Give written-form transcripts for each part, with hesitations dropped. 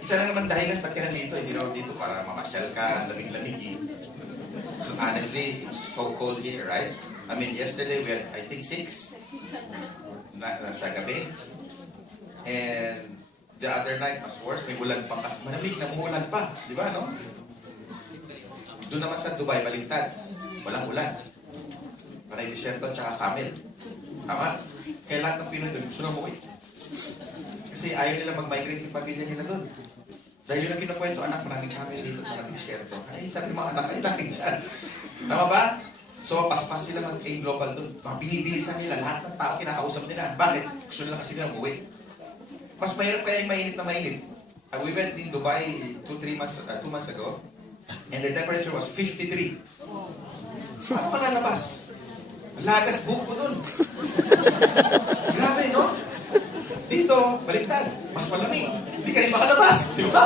Isa lang naman dahilan ba't ka nandito. Hindi na dito para mamasyal ka, lamig-lamig. So honestly, it's so cold here, right? I mean, yesterday we had, I think, 6 sa gabi. And the other night, mas worse, may ulan pa kasi malamig, namuulan pa. Di ba, no? Doon naman sa Dubai, baligtad. Walang ulan. Panay disyerto at saka camel. Tama? Kaya lahat ng Pinoy doon, gusto na umuwi. Kasi ayaw nila mag-migrate yung pamilya nila doon. Dahil yun ang kinukwento, anak, maraming camel dito, maraming disyerto. Ay, sabi ng mga anak, ay, laki dyan. Tama ba? So, paspas sila mag-aim global doon. Binibilisan nila, lahat ng tao kinakausap nila. Bakit? Gusto nila kasi nila umuwi. Mas mahirap kaya yung mainit na mainit. We went in Dubai 2 months ago, and the temperature was 53. Paano ka lalabas? Lagas buhok ko dun. Grabe, no? Dito, baliktad. Mas malamig. Hindi ka rin makalabas. Di ba?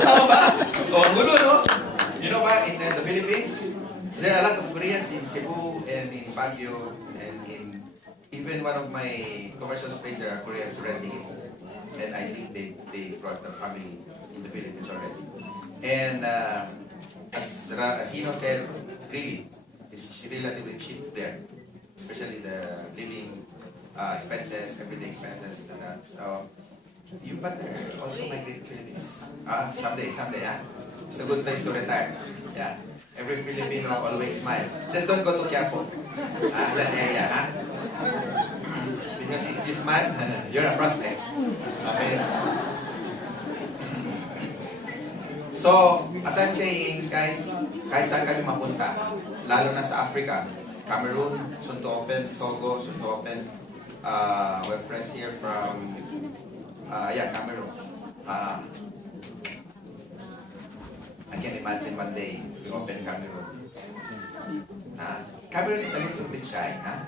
Tama ba? O, gulo, no? You know what? In the Philippines, there are a lot of Koreans in Cebu and in Baguio and in even one of my commercial space, there are Koreans renting it. And I think they brought the family in the Philippines already. And as Hino said, really, it's relatively cheap there, especially the living expenses, everyday expenses, and that. So you better also migrate to Philippines. Someday, yeah. It's a good place to retire. Yeah. Every Filipino always smile. Just don't go to Quiapo, that area, huh? Because if you smile, you're a prospect. Okay? So, as I'm saying, guys, kahit saan kami mapunta, lalo na sa Africa, Cameroon, soon to open, Togo, soon to open. We have friends here from, Cameroon. I can imagine one day we open Cameroon. Cameroon is a little bit shy, huh?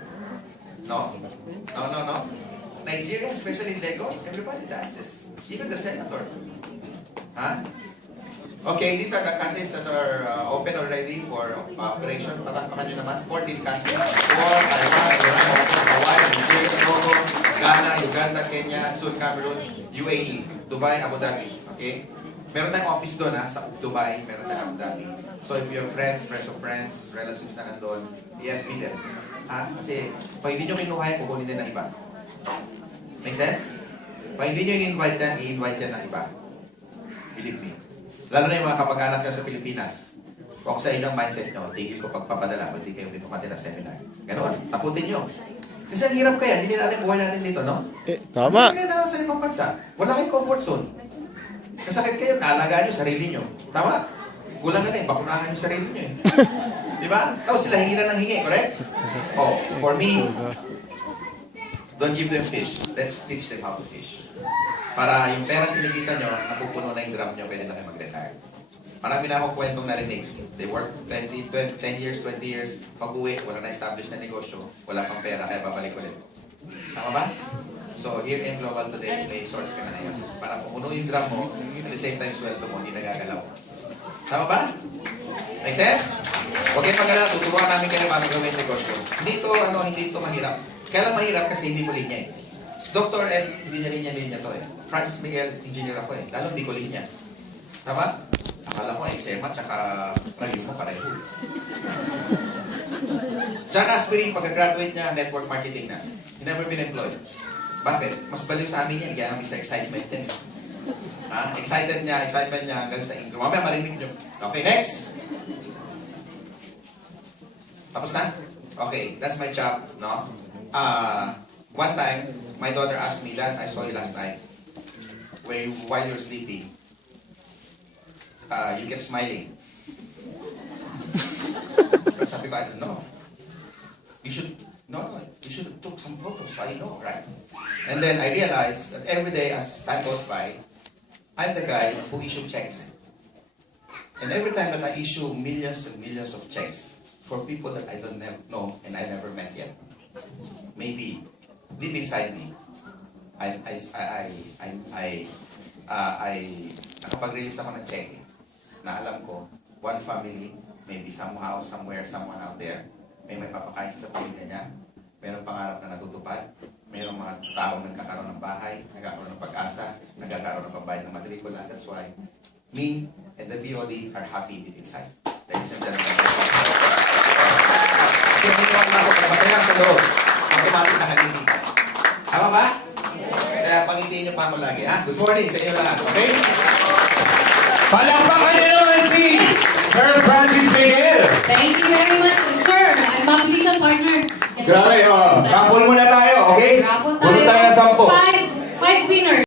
No? No. Nigeria, especially in Lagos, everybody dances. Even the senator. Huh? Okay, these are the countries that are open already for operation. Patakpakan nyo naman. 14 countries. Taiwan, Iran, Hawaii, Nigeria, Togo, Ghana, Uganda, Kenya, South Cameroon, UAE, Dubai, Abu Dhabi. Okay? Meron tayong office doon, sa Dubai, meron tayong Abu Dhabi. So if you have friends of friends, relatives na nandun, i-FB them. Kasi pag hindi nyo kinuha yan, kukunin din ng iba. Make sense? Pag hindi nyo in-invite yan, i-invite yan ng iba. Believe me. Lalo na yung mga kapag-anak nyo sa Pilipinas. Kung sa inyong mindset nyo, tigil ko pagpapadala, hindi kayo dito matira seminar. Ganon, taputin nyo. Kasi ang hirap kaya, hindi natin buhay natin dito, no? Tama. Hindi na sa ibang bansa. Wala kayong comfort zone. Kasakit kayo, naalagaan nyo sarili nyo. Tama? Kulang na rin, bakunahan yung sarili nyo eh. Di ba? Tapos sila hingi lang ng hingi, correct? Oh, for me, don't give them fish. Let's teach them how to fish. Para yung perang kinikita nyo, napupuno na yung drum nyo, pwede na kayo mag-retire. Marami na akong kwentong narinig. They work 10 years, 20 years, pag-uwi, wala na-establish na negosyo, wala pang pera, kaya babalik ulit. Sama ba? So, here in Global today, may source ka na yan. Para pupuno yung drum mo, at the same time, sweldo mo, hindi nagagalaw. Tama ba? Make sense? Huwag kayong mag-alala, tuturuan namin kayo paano gawin yung negosyo. Hindi ito mahirap. Kaya lang mahirap kasi hindi mo linya eh. Dr. Ed, hindi niya linya to eh. Francis Miguel, engineer ako eh. Lalo hindi ko linya. Tama? Akala ko, eczema, tsaka review mo pareho. John Asbury, pagka-graduate niya, network marketing na. He never been employed. Bakit? Mas baliw sa amin yan, kaya namin sa excitement yan. Excitement niya hanggang sa intro. Mamaya marinig nyo. Okay, next. Tapos na? Okay, that's my job, no? One time, my daughter asked me, Dad, I saw you last night. While you're sleeping, you kept smiling. But sabi ko, I don't know. You should have took some photos. I know, right? And then I realized that every day as time goes by, I'm the guy who issued checks. And every time that I issue millions and millions of checks for people that I don't know and I never met yet, maybe deep inside me, nakapag-release ako ng check na alam ko, one family, maybe somehow, somewhere, someone out there, may papakain sa pamilya niya, Merong pangarap na natutupad. Merong mga taong nagkakaroon ng bahay, nagkakaroon ng pag-asa, nagkakaroon ng pambayad ng matrikula. That's why me and the BOD are happy deep inside. Ladies and gentlemen. Kung hindi ako na masaya sa loob, automatic nakangiti ka. Tama ba? Kaya pangitiin niyo pa ako lagi, ha? Good morning sa inyo lahat, okay? Palakpakan niyo naman si Sir Francis Miguel. Thank you very much, sir. I'm mabilis ang partner. Yes, Grabe, raffle muna tayo, okay? Raffle Puno tayo ng 10. Five winners.